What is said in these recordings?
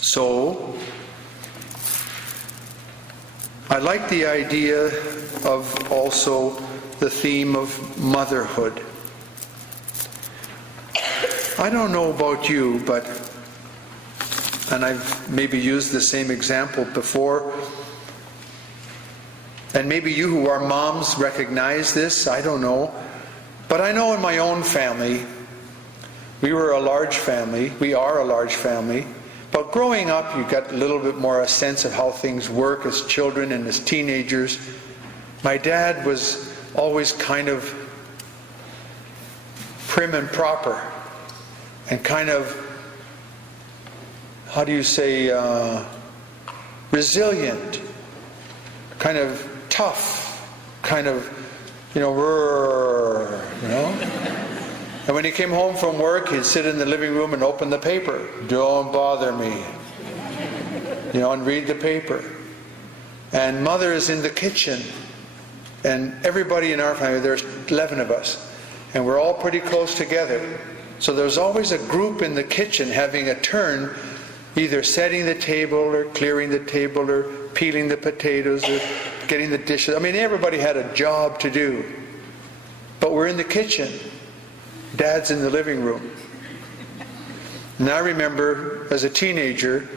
So, I like the idea of also the theme of motherhood. I don't know about you, but, and I've maybe used the same example before, and maybe you who are moms recognize this, I don't know, but I know in my own family, we were a large family, we are a large family, but growing up you got a little bit more a sense of how things work as children and as teenagers. My dad was always kind of prim and proper and kind of, how do you say, resilient, kind of tough, kind of, you know. And when he came home from work, he'd sit in the living room and open the paper. Don't bother me. And read the paper. And Mother is in the kitchen. And everybody in our family, there's 11 of us. And we're all pretty close together. So there's always a group in the kitchen having a turn, either setting the table or clearing the table or peeling the potatoes or getting the dishes. I mean, everybody had a job to do. But we're in the kitchen. Dad's in the living room. And I remember as a teenager,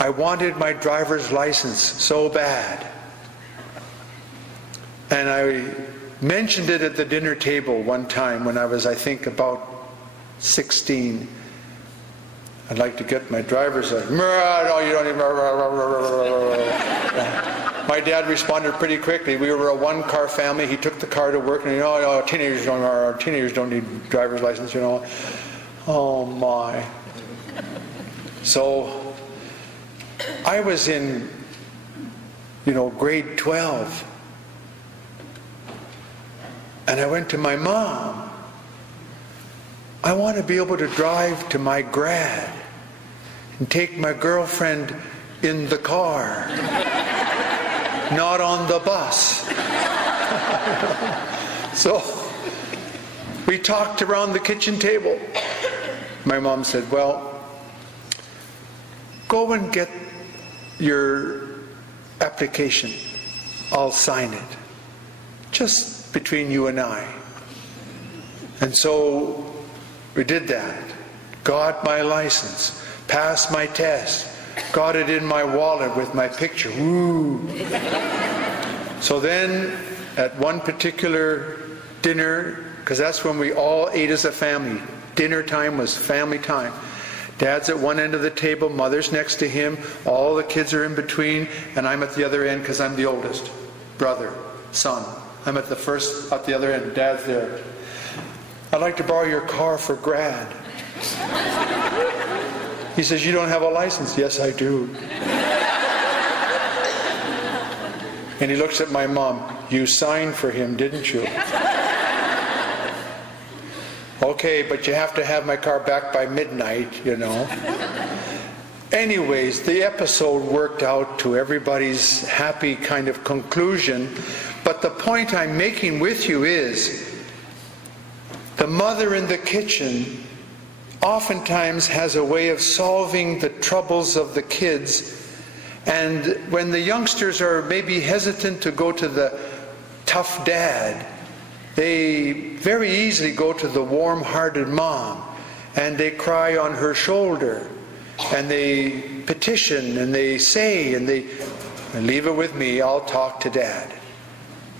I wanted my driver's license so bad. And I mentioned it at the dinner table one time when I was, I think, about 16. I'd like to get my driver's license. No, you don't even. My dad responded pretty quickly. We were a one-car family. He took the car to work, and no, teenagers don't need driver's license, Oh my! So I was in, grade 12, and I went to my mom. I want to be able to drive to my grad and take my girlfriend in the car. Not on the bus. So we talked around the kitchen table. My mom said, well, go and get your application. I'll sign it. Just between you and I. And so we did that. Got my license. Passed my test. Got it in my wallet with my picture. Woo! So then, at one particular dinner, because that's when we all ate as a family. Dinner time was family time. Dad's at one end of the table, Mother's next to him, all the kids are in between, and I'm at the other end because I'm the oldest. Brother, son. I'm at the other end. Dad's there. I'd like to borrow your car for grad. He says, you don't have a license. Yes, I do. And he looks at my mom. You signed for him, didn't you? Okay, but you have to have my car back by midnight, Anyways, the episode worked out to everybody's happy kind of conclusion. But the point I'm making with you is the mother in the kitchen oftentimes has a way of solving the troubles of the kids. And when the youngsters are maybe hesitant to go to the tough dad, they very easily go to the warm-hearted mom, and they cry on her shoulder, and they petition, and they say, and they leave it with me, I'll talk to Dad.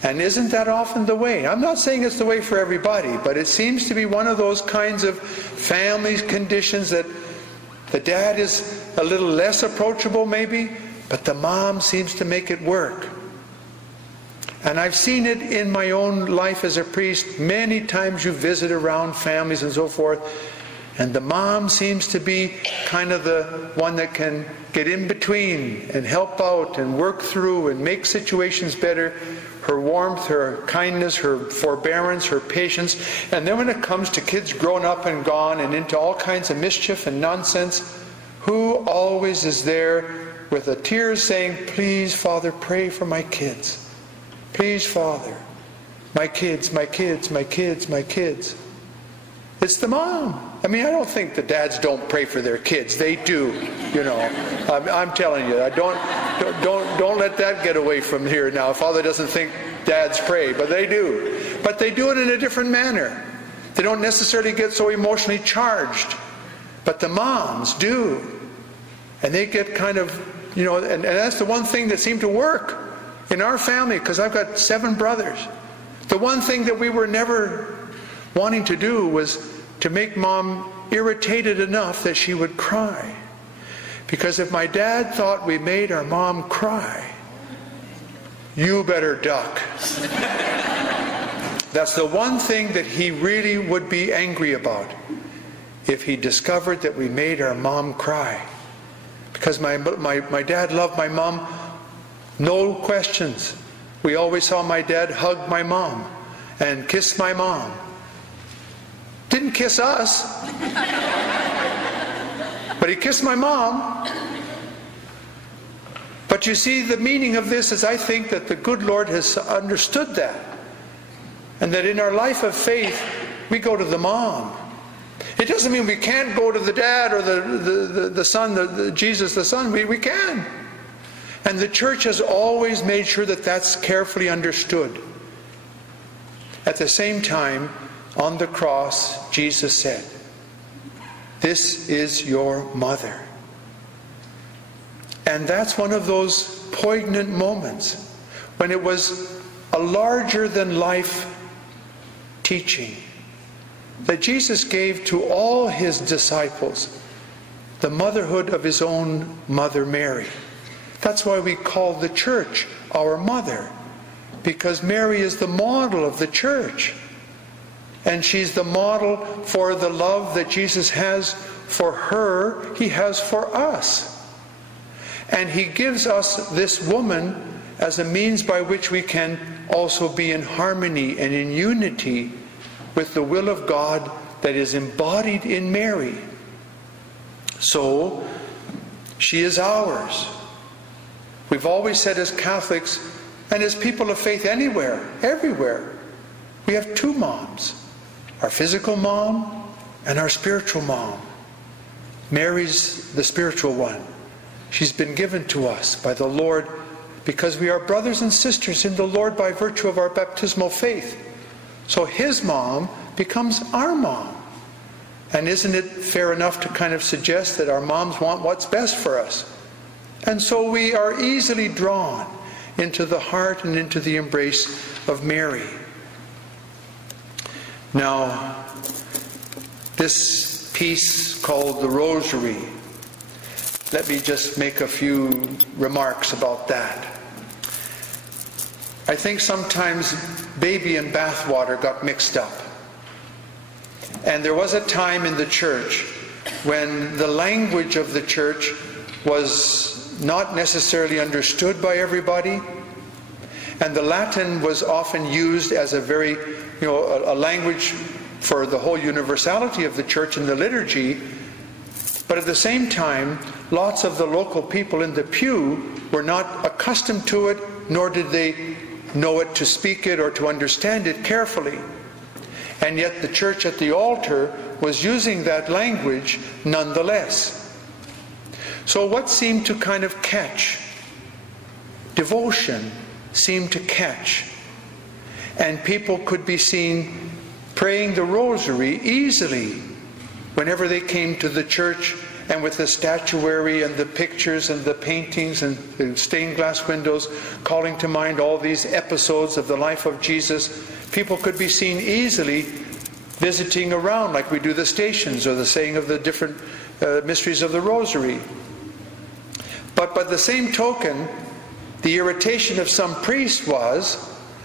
And isn't that often the way? I'm not saying it's the way for everybody, but it seems to be one of those kinds of family conditions that the dad is a little less approachable maybe, but the mom seems to make it work. And I've seen it in my own life as a priest. Many times you visit around families and so forth, and the mom seems to be kind of the one that can get in between and help out and work through and make situations better. Her warmth, her kindness, her forbearance, her patience. And then when it comes to kids grown up and gone and into all kinds of mischief and nonsense, who always is there with the tears saying, please, Father, pray for my kids. Please, Father, my kids, my kids, my kids, my kids. It's the mom. I mean, I don't think the dads don't pray for their kids. They do, you know. I'm telling you, don't let that get away from here now. Father doesn't think dads pray, but they do. But they do it in a different manner. They don't necessarily get so emotionally charged. But the moms do. And they get kind of, you know, and that's the one thing that seemed to work in our family, because I've got 7 brothers. The one thing that we were never wanting to do was to make mom irritated enough that she would cry. Because if my dad thought we made our mom cry, you better duck. That's the one thing that he really would be angry about, if he discovered that we made our mom cry. Because my dad loved my mom, no questions. We always saw my dad hug my mom and kiss my mom. Didn't kiss us, but he kissed my mom. But you see, the meaning of this is, I think that the good Lord has understood that, and that in our life of faith we go to the mom. It doesn't mean we can't go to the dad or the son, Jesus the Son. We can. And the church has always made sure that that's carefully understood. At the same time, on the cross, Jesus said, "This is your mother." And that's one of those poignant moments when it was a larger-than-life teaching that Jesus gave to all his disciples, the motherhood of his own mother Mary. That's why we call the church our mother, because Mary is the model of the church. And she's the model for the love that Jesus has for her, he has for us. And he gives us this woman as a means by which we can also be in harmony and in unity with the will of God that is embodied in Mary. So, she is ours. We've always said as Catholics, and as people of faith anywhere, everywhere, we have 2 moms. Our physical mom and our spiritual mom. Mary's the spiritual one. She's been given to us by the Lord because we are brothers and sisters in the Lord by virtue of our baptismal faith. So his mom becomes our mom. And isn't it fair enough to kind of suggest that our moms want what's best for us? And so we are easily drawn into the heart and into the embrace of Mary. Now, this piece called the Rosary, let me just make a few remarks about that. I think sometimes baby and bathwater got mixed up. And there was a time in the church when the language of the church was not necessarily understood by everybody, and the Latin was often used as a very, a language for the whole universality of the church and the liturgy. But at the same time, lots of the local people in the pew were not accustomed to it, nor did they know it to speak it or to understand it carefully. And yet the church at the altar was using that language nonetheless. So what seemed to kind of catch? Devotion seemed to catch. And people could be seen praying the Rosary easily whenever they came to the church, and with the statuary and the pictures and the paintings and the stained glass windows calling to mind all these episodes of the life of Jesus, people could be seen easily visiting around like we do the stations or the saying of the different mysteries of the Rosary. But by the same token, the irritation of some priest was,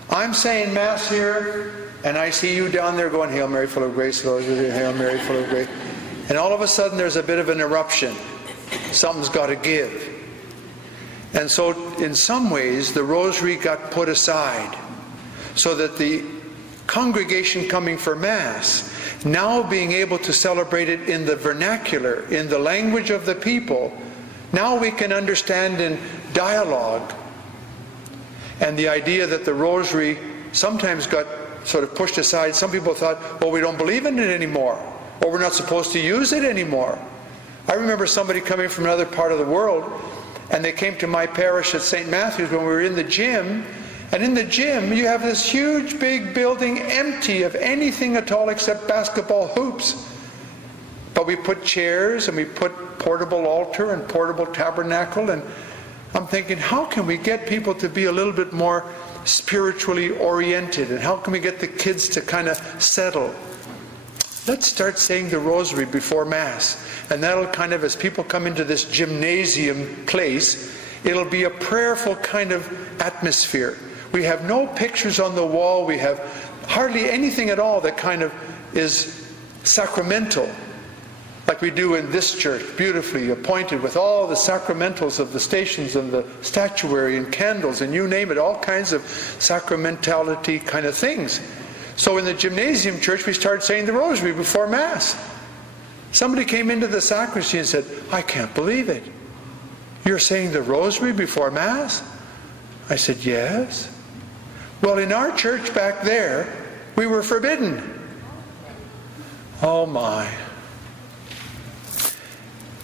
I'm saying Mass here, and I see you down there going, Hail Mary, full of grace, Lord, Hail Mary, full of grace. And all of a sudden there's a bit of an eruption. Something's got to give. And so in some ways the Rosary got put aside, so that the congregation coming for Mass, now being able to celebrate it in the vernacular, in the language of the people, now we can understand in dialogue. And the idea that the Rosary sometimes got sort of pushed aside. Some people thought, well, we don't believe in it anymore, or we're not supposed to use it anymore. I remember somebody coming from another part of the world, and they came to my parish at St. Matthew's when we were in the gym. And in the gym, you have this huge, big building empty of anything at all except basketball hoops. But we put chairs, and we put portable altar and portable tabernacle. And I'm thinking, how can we get people to be a little bit more spiritually oriented? And how can we get the kids to kind of settle? Let's start saying the rosary before Mass. And that'll kind of, as people come into this gymnasium place, it'll be a prayerful kind of atmosphere. We have no pictures on the wall. We have hardly anything at all that kind of is sacramental, like we do in this church, beautifully appointed with all the sacramentals of the stations and the statuary and candles and you name it, all kinds of sacramentality kind of things. So in the gymnasium church, we started saying the rosary before Mass. Somebody came into the sacristy and said, I can't believe it. You're saying the rosary before Mass? I said, yes. Well, in our church back there, we were forbidden. Oh my.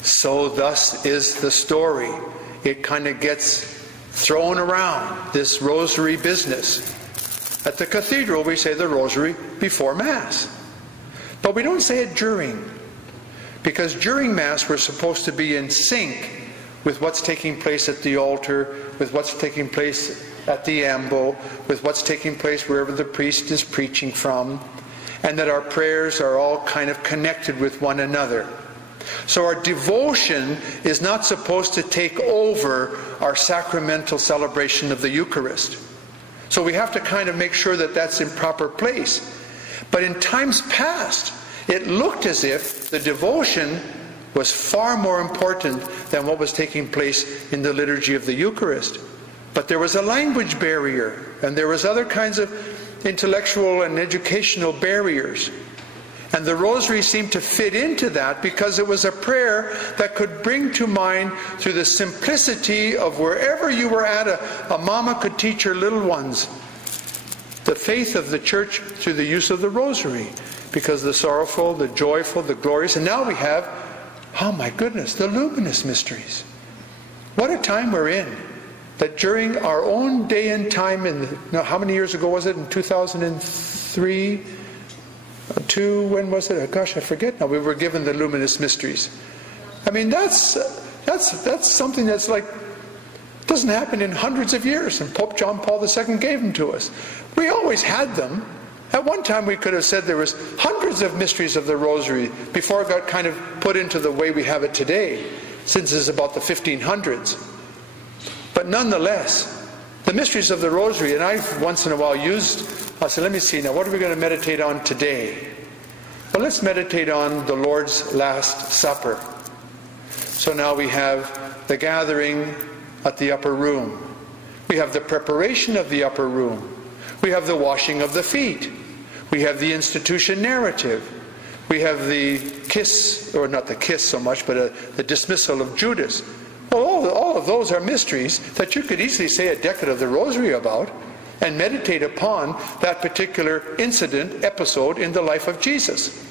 So thus is the story. It kind of gets thrown around, this rosary business. At the cathedral, we say the rosary before Mass. But we don't say it during. Because during Mass, we're supposed to be in sync with what's taking place at the altar, with what's taking place at the ambo, with what's taking place wherever the priest is preaching from, and that our prayers are all kind of connected with one another. So our devotion is not supposed to take over our sacramental celebration of the Eucharist. So we have to kind of make sure that that's in proper place. But in times past, it looked as if the devotion was far more important than what was taking place in the liturgy of the Eucharist. But there was a language barrier, and there was other kinds of intellectual and educational barriers. And the rosary seemed to fit into that because it was a prayer that could bring to mind, through the simplicity of wherever you were at, a mama could teach her little ones the faith of the church through the use of the rosary. Because the sorrowful, the joyful, the glorious, and now we have, oh my goodness, the luminous mysteries. What a time we're in. That during our own day and time, how many years ago was it? In 2003? When was it? Oh, gosh, I forget now. We were given the luminous mysteries. I mean, that's something that's like, doesn't happen in hundreds of years. And Pope John Paul II gave them to us. We always had them. At one time we could have said there was hundreds of mysteries of the rosary before it got kind of put into the way we have it today, since it's about the 1500s. But nonetheless, the mysteries of the rosary, and I've once in a while I said, let me see now, what are we going to meditate on today? Well, let's meditate on the Lord's Last Supper. So now we have the gathering at the upper room. We have the preparation of the upper room. We have the washing of the feet. We have the institution narrative. We have the kiss, or not the kiss so much, but the dismissal of Judas. Well, all of those are mysteries that you could easily say a decade of the Rosary about and meditate upon that particular incident, episode in the life of Jesus.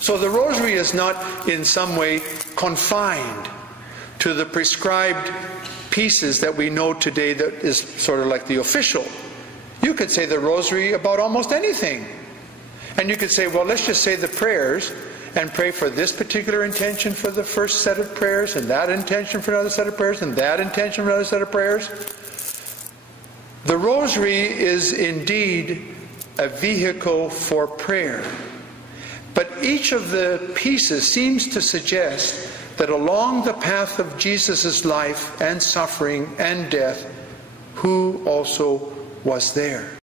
So the Rosary is not in some way confined to the prescribed pieces that we know today that is sort of like the official. You could say the Rosary about almost anything. And you could say, well, let's just say the prayers and pray for this particular intention for the first set of prayers, and that intention for another set of prayers, and that intention for another set of prayers. The Rosary is indeed a vehicle for prayer. But each of the pieces seems to suggest that along the path of Jesus' life and suffering and death, who also was there.